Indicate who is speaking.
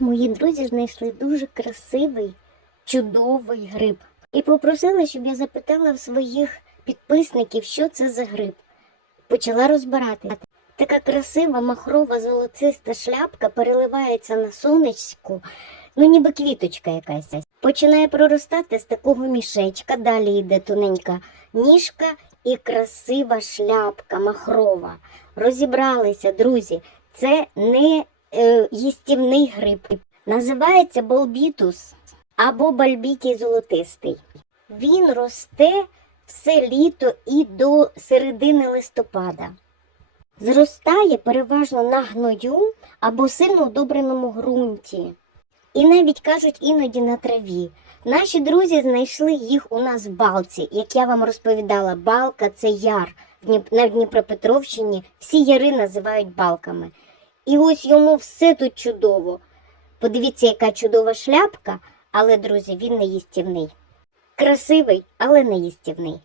Speaker 1: Мої друзі знайшли дуже красивий, чудовий гриб. І попросили, щоб я запитала в своїх підписників, що це за гриб. Почала розбирати. Така красива махрова золотиста шляпка переливається на сонечку, ну ніби квіточка якась. Починає проростати з такого мішечка, далі йде тоненька ніжка і красива шляпка махрова. Розібралися, друзі, це не е, їстівний гриб. Називається болбітус або бальбітій золотистий. Він росте все літо і до середини листопада. Зростає переважно на гною або сильно удобреному ґрунті. І навіть кажуть іноді на траві. Наші друзі знайшли їх у нас в балці. Як я вам розповідала, балка це яр. На Дніпропетровщині всі яри називають балками. І ось йому все тут чудово. Подивіться, яка чудова шляпка, але, друзі, він не їстівний. Красивий, але не їстівний.